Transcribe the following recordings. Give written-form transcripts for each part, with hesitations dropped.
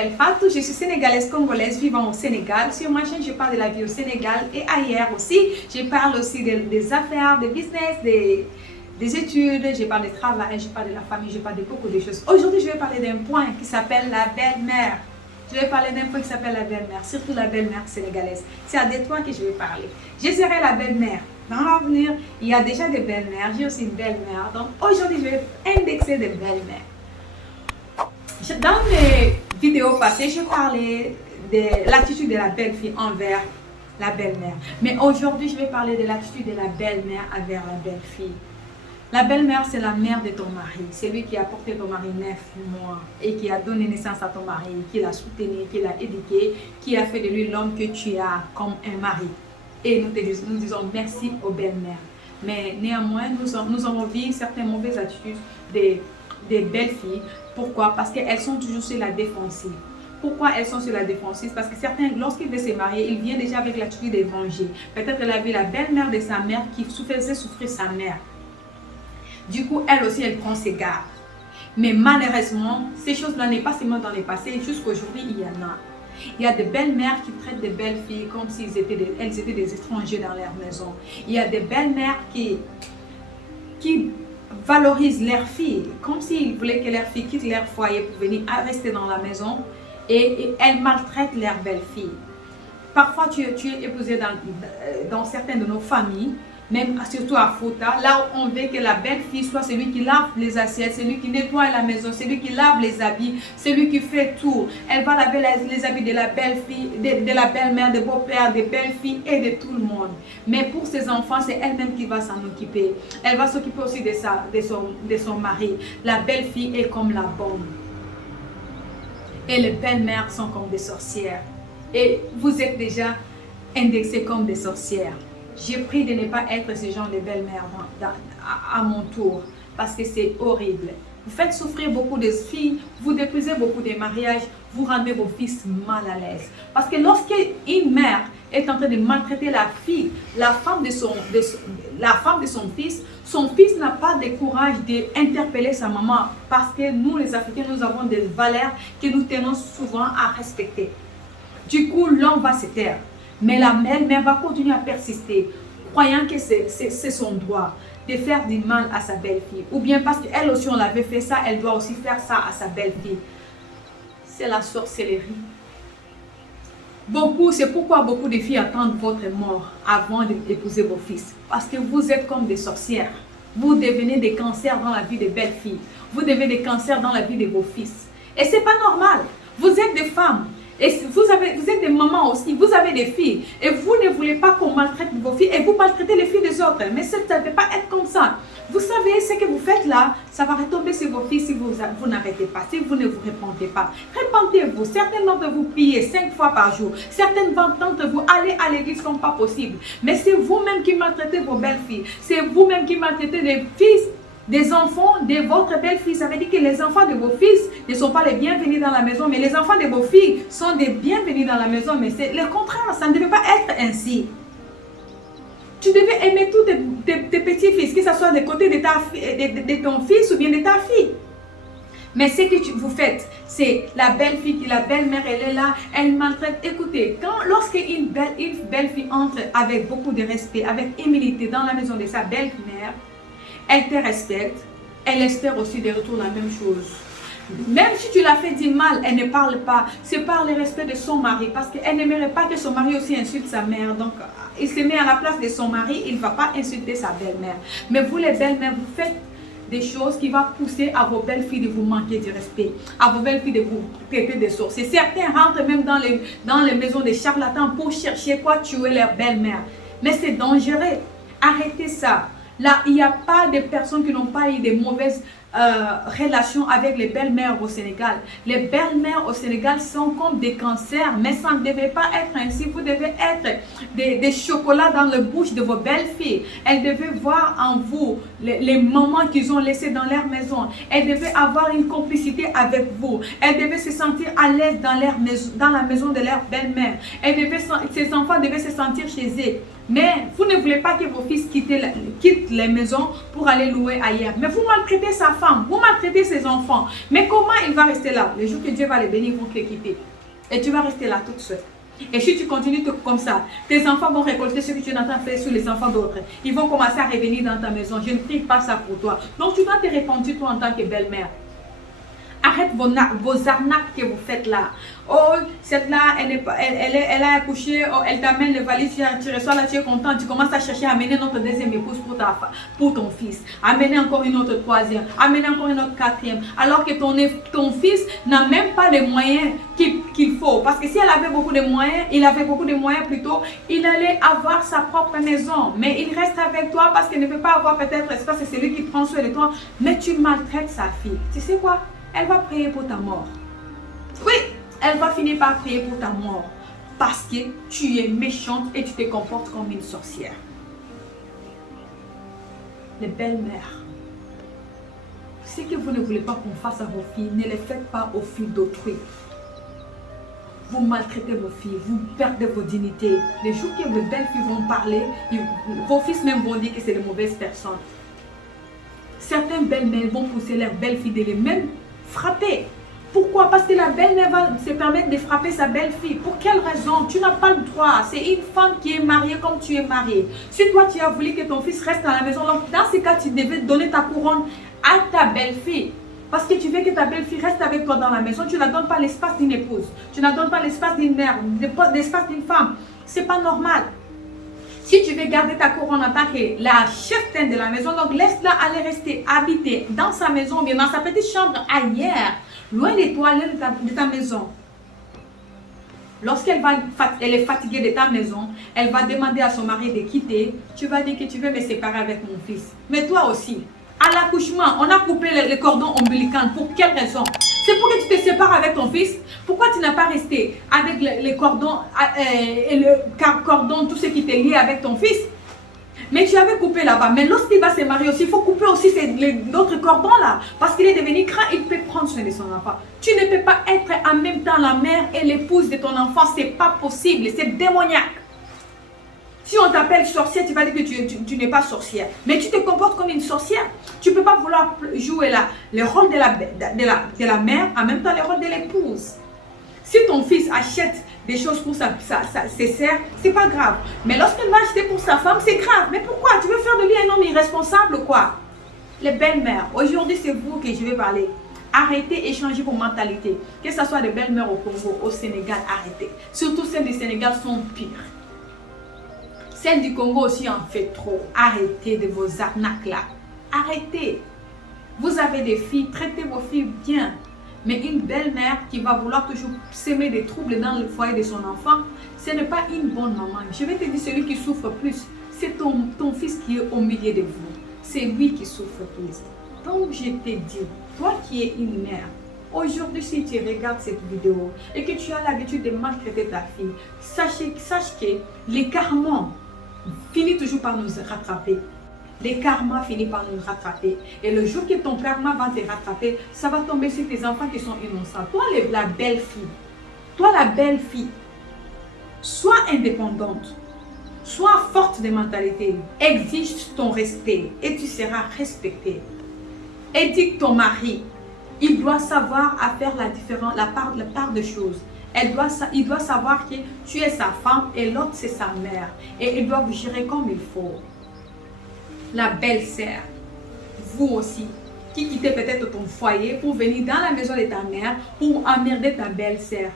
m'appelle Fatou, je suis sénégalaise congolaise vivant au Sénégal. Sur ma chaîne, je parle de la vie au Sénégal et ailleurs aussi. Je parle aussi des affaires, des business, des études, je parle du travail, je parle de la famille, je parle de beaucoup de choses. Aujourd'hui, je vais parler d'un point qui s'appelle la belle-mère. Je vais parler d'un point qui s'appelle la belle-mère, surtout la belle-mère sénégalaise. C'est à des points que je vais parler. Je serai la belle-mère. Dans l'avenir, il y a déjà des belles-mères, j'ai aussi une belle-mère. Donc aujourd'hui, je vais indexer des belles-mères. Dans les vidéos passées, je parlais de l'attitude de la belle-fille envers la belle-mère. Mais aujourd'hui, je vais parler de l'attitude de la belle-mère envers la belle-fille. La belle-mère, c'est la mère de ton mari. C'est lui qui a porté ton mari 9 mois et qui a donné naissance à ton mari, qui l'a soutenu, qui l'a éduqué, qui a fait de lui l'homme que tu as comme un mari. Et nous disons merci aux belles-mères. Mais néanmoins, nous avons vu certaines mauvaises attitudes des belles-filles. Pourquoi? Parce qu'elles sont toujours sur la défensive. Pourquoi elles sont sur la défensive? Parce que certains, lorsqu'ils veulent se marier, ils viennent déjà avec l'attitude de venger. Peut-être qu'elle a vu la belle-mère de sa mère qui faisait souffrir sa mère. Du coup, elle aussi, elle prend ses gardes. Mais malheureusement, ces choses-là n'est pas seulement dans le passé. Jusqu'aujourd'hui, il y en a. Il y a des belles-mères qui traitent des belles-filles comme si elles étaient des étrangers dans leur maison. Il y a des belles-mères qui valorisent leurs filles comme s'ils voulaient que leurs filles quittent leur foyer pour venir rester dans la maison et elles maltraitent leurs belles-filles. Parfois, tu es épousé dans certaines de nos familles, même surtout à Fouta, là où on veut que la belle-fille soit celui qui lave les assiettes, celui qui nettoie la maison, celui qui lave les habits, celui qui fait tout. Elle va laver les habits de la belle-fille, de la belle-mère, des beaux-pères, des belles-filles et de tout le monde. Mais pour ses enfants, c'est elle-même qui va s'en occuper. Elle va s'occuper aussi de son mari. La belle-fille est comme la bombe. Et les belles-mères sont comme des sorcières. Et vous êtes déjà indexés comme des sorcières. J'ai pris de ne pas être ce genre de belle-mère à mon tour parce que c'est horrible. Vous faites souffrir beaucoup de filles, vous détruisez beaucoup de mariages, vous rendez vos fils mal à l'aise. Parce que lorsqu'une mère est en train de maltraiter la fille, la femme de son fils, son fils n'a pas le courage d'interpeller sa maman parce que nous les Africains, nous avons des valeurs que nous tenons souvent à respecter. Du coup, l'homme va se taire. Mais la belle-mère va continuer à persister, croyant que c'est son droit de faire du mal à sa belle-fille. Ou bien parce qu'elle aussi, on l'avait fait ça, elle doit aussi faire ça à sa belle-fille. C'est la sorcellerie. C'est pourquoi beaucoup de filles attendent votre mort avant d'épouser vos fils. Parce que vous êtes comme des sorcières. Vous devenez des cancers dans la vie des belles-filles. Vous devenez des cancers dans la vie de vos fils. Et ce n'est pas normal. Vous êtes des femmes. Et vous êtes des mamans aussi, vous avez des filles. Et vous ne voulez pas qu'on maltraite vos filles et vous maltraitez les filles des autres. Mais ça ne peut pas être comme ça. Vous savez, ce que vous faites là, ça va retomber sur vos filles si vous n'arrêtez pas, si vous ne vous repentez pas. Repentez-vous. Certaines d'entre vous priez 5 fois par jour. Certaines d'entre vous allez à l'église, ce n'est pas possible. Mais c'est vous-même qui maltraitez vos belles-filles. C'est vous-même qui maltraitez les fils des enfants de votre belle-fille. Ça veut dire que les enfants de vos fils ne sont pas les bienvenus dans la maison, mais les enfants de vos filles sont des bienvenus dans la maison. Mais c'est le contraire, ça ne devait pas être ainsi. Tu devais aimer tous tes petits-fils, que ce soit de côté de ton fils ou bien de ta fille. Mais ce que vous faites, c'est la belle-fille, la belle-mère, elle est là, elle maltraite. Écoutez, lorsqu'une belle-fille entre avec beaucoup de respect, avec humilité dans la maison de sa belle-mère, elle te respecte, elle espère aussi de retour la même chose. Même si tu l'as fait du mal, elle ne parle pas. C'est par le respect de son mari. Parce qu'elle n'aimerait pas que son mari aussi insulte sa mère. Donc, il se met à la place de son mari, il ne va pas insulter sa belle-mère. Mais vous les belles-mères, vous faites des choses qui vont pousser à vos belles-filles de vous manquer de respect. À vos belles-filles de vous traiter de sorciers. Certains rentrent même dans les maisons des charlatans pour chercher quoi tuer leur belle-mère. Mais c'est dangereux. Arrêtez ça. Là, il n'y a pas de personnes qui n'ont pas eu de mauvaises relations avec les belles-mères au Sénégal. Les belles-mères au Sénégal sont comme des cancers, mais ça ne devait pas être ainsi. Vous devez être des chocolats dans la bouche de vos belles-filles. Elles devaient voir en vous les mamans qu'ils ont laissées dans leur maison. Elles devaient avoir une complicité avec vous. Elles devaient se sentir à l'aise dans la maison de leur belle-mère. Ces enfants devaient se sentir chez eux. Mais vous ne voulez pas que vos fils quittent les maisons pour aller louer ailleurs. Mais vous maltraitez sa femme, vous maltraitez ses enfants. Mais comment il va rester là? Le jour que Dieu va les bénir, ils vont te quitter. Et tu vas rester là toute seule. Et si tu continues comme ça, tes enfants vont récolter ce que tu es en train de faire sur les enfants d'autres. Ils vont commencer à revenir dans ta maison. Je ne prie pas ça pour toi. Donc tu dois te repentir toi en tant que belle-mère. Arrête vos arnaques que vous faites là. Oh, cette-là, elle a accouché, oh, elle t'amène le valise, tu reçois là, tu es content, tu commences à chercher à amener notre deuxième épouse pour ton fils. Amener encore une autre troisième, amener encore une autre quatrième. Alors que ton fils n'a même pas les moyens qu'il faut. Parce que si elle avait beaucoup de moyens, il avait beaucoup de moyens plutôt, il allait avoir sa propre maison. Mais il reste avec toi parce qu'il ne peut pas avoir peut-être espace, c'est celui qui prend soin de toi. Mais tu maltraites sa fille. Tu sais quoi? Elle va prier pour ta mort. Oui, elle va finir par prier pour ta mort. Parce que tu es méchante et tu te comportes comme une sorcière. Les belles-mères, ce que vous ne voulez pas qu'on fasse à vos filles, ne les faites pas aux filles d'autrui. Vous maltraitez vos filles, vous perdez vos dignités. Les jours que vos belles filles vont parler, vos fils même vont dire que c'est de mauvaises personnes. Certaines belles-mères vont pousser leurs belles-filles de les mêmes frapper. Pourquoi? Parce que la belle-mère va se permettre de frapper sa belle-fille. Pour quelle raison? Tu n'as pas le droit. C'est une femme qui est mariée comme tu es mariée. Si toi tu as voulu que ton fils reste dans la maison, donc dans ce cas tu devais donner ta couronne à ta belle-fille. Parce que tu veux que ta belle-fille reste avec toi dans la maison, tu ne la donnes pas l'espace d'une épouse. Tu ne la donnes pas l'espace d'une mère, l'espace d'une femme. C'est pas normal. Si tu veux garder ta couronne en tant que la cheftaine de la maison, donc laisse-la aller rester habiter dans sa maison, bien dans sa petite chambre ailleurs, loin des toi, loin de ta maison. Lorsqu'elle est fatiguée de ta maison, elle va demander à son mari de quitter. Tu vas dire que tu veux me séparer avec mon fils. Mais toi aussi, à l'accouchement, on a coupé le cordon ombilical. Pour quelle raison? C'est pour que tu te sépares avec ton fils. Pourquoi tu n'as pas resté avec les cordons et le cordon, tout ce qui t'est lié avec ton fils? Mais tu avais coupé là-bas. Mais lorsqu'il va se marier aussi, il faut couper aussi l'autre cordon là. Parce qu'il est devenu grand, il peut prendre soin de son enfant. Tu ne peux pas être en même temps la mère et l'épouse de ton enfant. Ce n'est pas possible. C'est démoniaque. Si on t'appelle sorcière, tu vas dire que tu n'es pas sorcière. Mais tu te comportes comme une sorcière. Tu ne peux pas vouloir jouer le rôle de la mère, en même temps le rôle de l'épouse. Si ton fils achète des choses pour ses sœurs, ce n'est pas grave. Mais lorsqu'il va acheter pour sa femme, c'est grave. Mais pourquoi? Tu veux faire de lui un homme irresponsable ou quoi? Les belles-mères, aujourd'hui c'est vous que je vais parler. Arrêtez d'échanger vos mentalités. Que ce soit des belles-mères au Congo, au Sénégal, arrêtez. Surtout celles du Sénégal sont pires. Celle du Congo aussi en fait trop. Arrêtez de vos arnaques là. Arrêtez. Vous avez des filles, traitez vos filles bien. Mais une belle-mère qui va vouloir toujours semer des troubles dans le foyer de son enfant, ce n'est pas une bonne maman. Je vais te dire, celui qui souffre plus, c'est ton fils qui est au milieu de vous. C'est lui qui souffre plus. Donc je te dis, toi qui es une mère, aujourd'hui si tu regardes cette vidéo et que tu as l'habitude de maltraiter ta fille, sache que les karmas finit toujours par nous rattraper. Les karmas finissent par nous rattraper. Et le jour que ton karma va te rattraper, ça va tomber sur tes enfants qui sont innocents. Toi, la belle-fille, sois indépendante, sois forte de mentalité, exige ton respect et tu seras respectée. Éduque ton mari, il doit savoir à faire la part de choses. Il doit savoir que tu es sa femme et l'autre c'est sa mère. Et il doit vous gérer comme il faut. La belle-sœur, vous aussi, qui quittez peut-être ton foyer pour venir dans la maison de ta mère pour emmerder ta belle-sœur.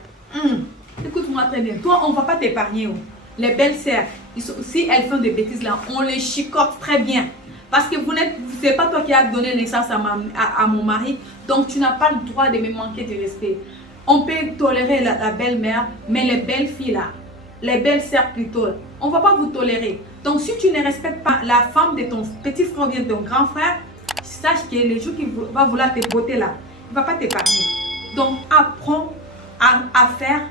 Écoute-moi très bien, toi on ne va pas t'épargner. Les belles-sœurs, si elles font des bêtises là, on les chicote très bien. Parce que ce n'est pas toi qui as donné naissance à mon mari, donc tu n'as pas le droit de me manquer de respect. On peut tolérer la belle-mère, mais les belles-filles là, les belles-sœurs plutôt, on ne va pas vous tolérer. Donc si tu ne respectes pas la femme de ton petit frère ou de ton grand frère, sache que le jour qu'il va vouloir te botter là, il ne va pas t'épargner. Donc apprends à faire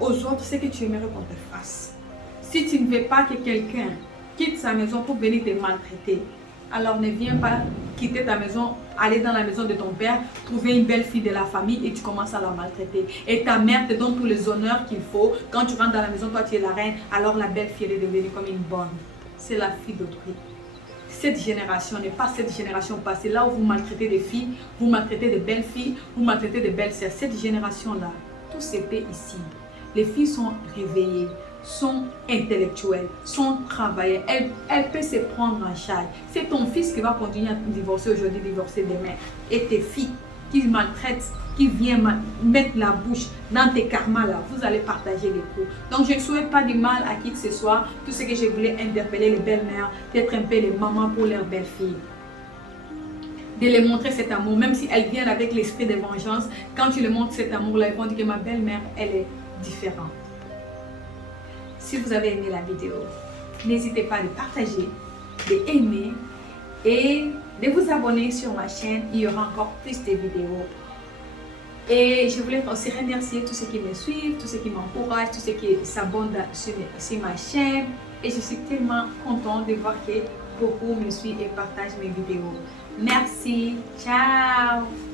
aux autres ce que tu aimerais qu'on te fasse. Si tu ne veux pas que quelqu'un quitte sa maison pour venir te maltraiter, alors ne viens pas quitter ta maison, aller dans la maison de ton père, trouver une belle fille de la famille et tu commences à la maltraiter. Et ta mère te donne tous les honneurs qu'il faut. Quand tu rentres dans la maison, toi tu es la reine, alors la belle fille elle est devenue comme une bonne. C'est la fille d'autrui. cette génération n'est pas cette génération passée, là où vous maltraitez des filles, vous maltraitez de belles filles, vous maltraitez de belles sœurs. Cette génération-là, tout se paie ici. Les filles sont réveillées, sont intellectuelles, sont travaillées, elles peuvent se prendre en charge. C'est ton fils qui va continuer à divorcer aujourd'hui, divorcer demain. Et tes filles qui maltraitent, qui viennent mettre la bouche dans tes karmas là, vous allez partager les coups. Donc je ne souhaite pas du mal à qui que ce soit. Tout ce que je voulais interpeller les belles-mères, d'être un peu les mamans pour leurs belles-filles. De les montrer cet amour, même si elles viennent avec l'esprit de vengeance. Quand tu leur montres cet amour là, elles vont dire que ma belle-mère, elle est différente. Si vous avez aimé la vidéo, n'hésitez pas à partager, d'aimer et de vous abonner sur ma chaîne. Il y aura encore plus de vidéos. Et je voulais aussi remercier tous ceux qui me suivent, tous ceux qui m'encouragent, tous ceux qui s'abonnent sur ma chaîne. Et je suis tellement contente de voir que beaucoup me suivent et partagent mes vidéos. Merci. Ciao.